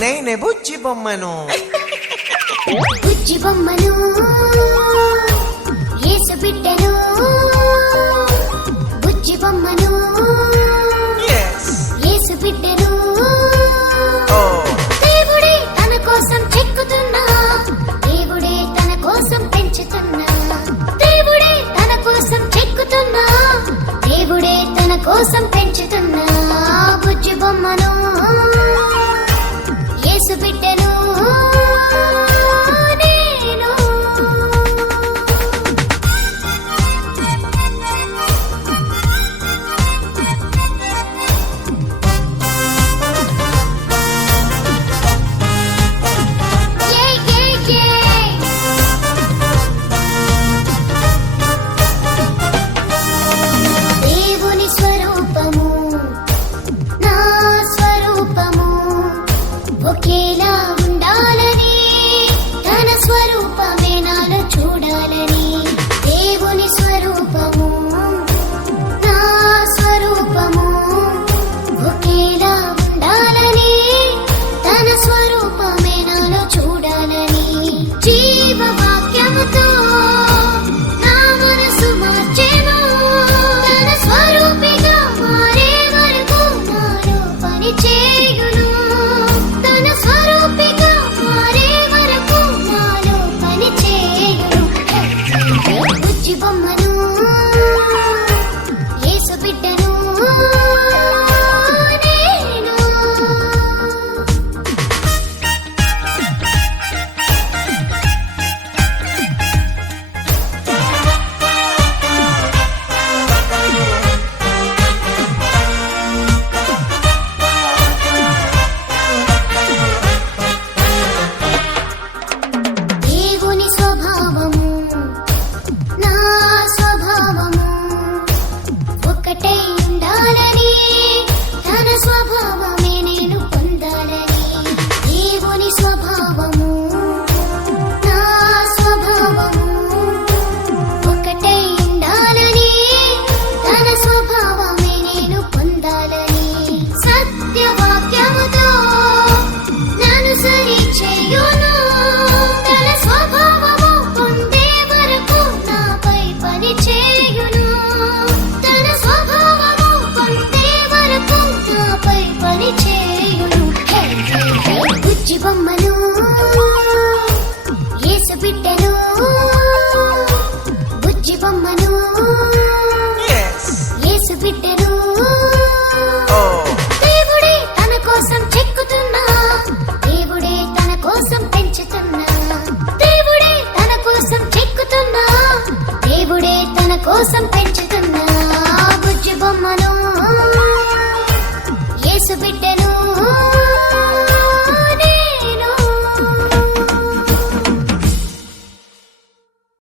నేనే బుజ్జి బొమ్మను బుజ్జి బొమ్మను యేసు బిడ్డను బుజ్జి బొమ్మను యేసు బిడ్డను దేవుడే తన కోసం చెక్కుతున్నా దేవుడే తన కోసం పెంచుతున్నా దేవుడే తన కోసం చెక్కుతున్నా దేవుడే తన కోసం పెంచుతున్నా బుజ్జి బొమ్మను యేసు బిడ్డను నేను దేవుని స్వరూపము నా స్వరూపము ఒకేలా ఉండాలని తన స్వరూపమే నాలో చూడాలని దేవుని స్వరూపము నా స్వరూపము ఒకేలా ఉండాలని తన స్వరూపమే నాలో చూడాలని జీవవాక్యముతో నా మనసు మార్చెను తన స్వరూపిగా మారే వరకు నాలో పని చేయును తన స్వరూపిగా మారే వరకు నాలో పని చేయును బుజ్జి బొమ్మను యేసు బిడ్డను నేను దేవుని స్వభావము నా స్వభావము ఒకటై ఉండాలని తన స్వభావమే నేను పొందాలని దేవుని స్వభావము నా స్వభావము ఒకటై ఉండాలని తన స్వభావమే నేను పొందాలని సత్యవాక్యముతో నన్ను సరి చేయును తన స్వభావము పొందే వరకు నాపై పని చేయును తన స్వభావము పొందే వరకు నాపై పని చేయును బుజ్జి బొమ్మను యేసు బిడ్డను